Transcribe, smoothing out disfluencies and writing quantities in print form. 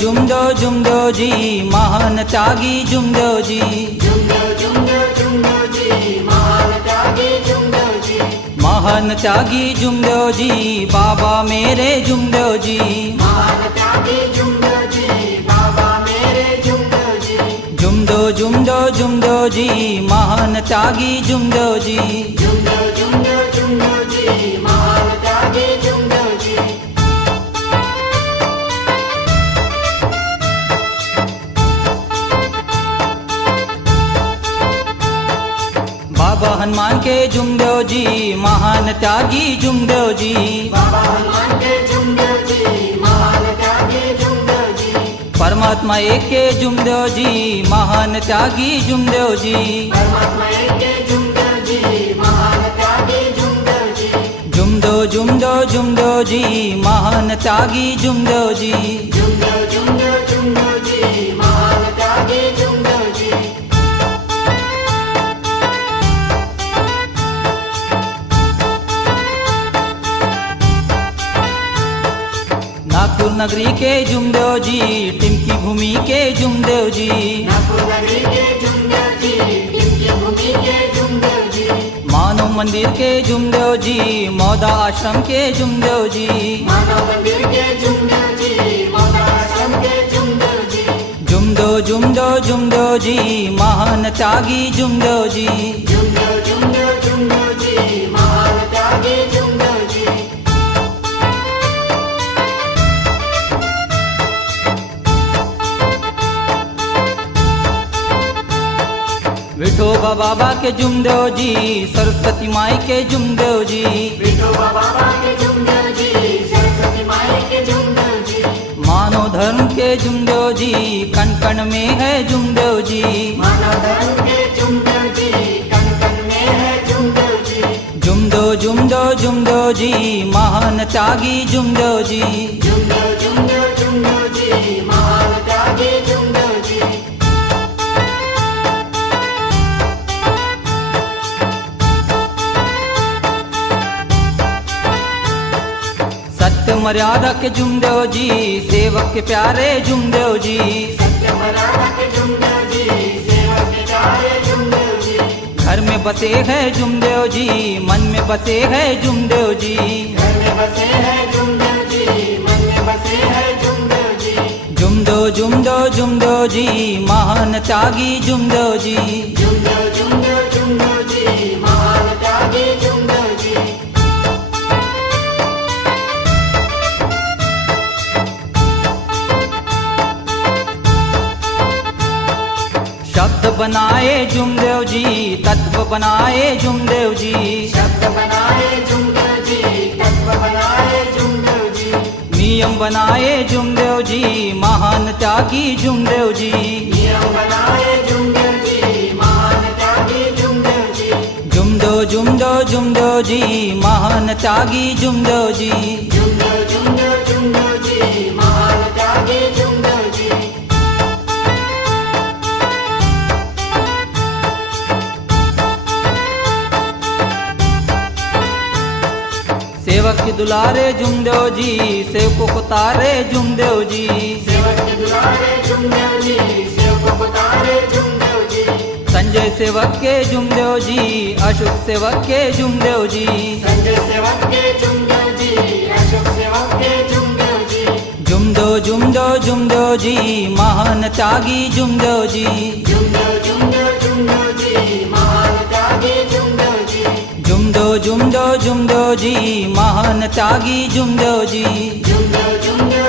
जुमदो जी महान त्यागी जुमदो जी। जुमदो जी महान त्यागी जुमदो जी। महान त्यागी जुमदो जी बाबा मेरे जुमदो जी। महान त्यागी जुमदो जी बाबा मेरे जुमदो जी। जुमदो जी महान त्यागी जुमदो जी। जुमदो जी महान त्यागी जुमदो जी। बाबा हनुमान के जुमदो जी महान त्यागी जुमदो जी। बाबा हनुमान के जुमदो जी महान त्यागी जुमदो जी। परमात्मा एक के जुमदो जी महान त्यागी जुमदो जी। परमात्मा एक के जुमदो जी महान त्यागी जुमदो जी। जुमदो जी महान त्यागी जुमदो जी। जुमदो जी महान त्यागी जुमदो जी। नागपुर नगरी के जुमदो जी टिमकी भूमि के जुमदो जी। नागपुर नगरी के जुमदो जी टिमकी भूमि के जुमदो जी। मानव मंदिर के जुमदो जी मौदा आश्रम के जुमदो जी। मानव मंदिर के जुमदो जी मौदा आश्रम के जुमदो जी। जुमदो जी महान त्यागी जुमदो जी। जुमदो जी महान त्यागी जुमदो जी। विठोबा बाबा के जुमदो जी सरस्वती माई के जुमदो जी। विठोबा बाबा के जुमदो जी सरस्वती माई के जुमदो जी। मानव धर्म के जुमदो जी कण कण में है जुमदो जी। मानव धर्म के जुमदो जी कण कण में है जुमदो जी। जुमदो जी महान त्यागी जुमदो जी। जुमदो जी महान त्यागी जुमदो जी। सत्य मर्यादा के जुमदो जी सेवक के प्यारे जुमदो जी। सत्य मर्यादा के जुमदो जी सेवक के प्यारे जुमदो जी। घर में बसे है जुमदो जी मन में बसे है जुमदो जी। घर में बसे है जुमदो जी मन में बसे है जुमदो जी। जुमदो जी महान त्यागी जुमदो जी। जुमदो जी महान त्यागी जुमदो जी। शब्द बनाए जुमदो जी तत्व बनाए जुमदो जी। शब्द बनाए जुमदो जी तत्व बनाए जुमदो जी। नियम बनाए जुमदो जी महान त्यागी जुमदो जी। नियम बनाए जुमदो जी महान त्यागी जुमदो जी। जुमदो जी महान त्यागी जुमदो जी। जुमदो जी महान त्यागी जुमदो जी। सेवक के दुलारे जुमदो जी सेवकों को तारे जुमदो जी। सेवक के दुलारे जुमदो जी सेवकों को तारे जुमदो जी। संजय सेवक के जुमदो जी अशोक सेवक के जुमदो जी। संजय सेवक के जुमदो जी अशोक सेवक के जुमदो जी। जुमदो जी महान त्यागी जुमदो जी। जुमदो जी महान त्यागी जुमदो जी। जुमदो जी महान त्यागी जुमदो जी। जुमदो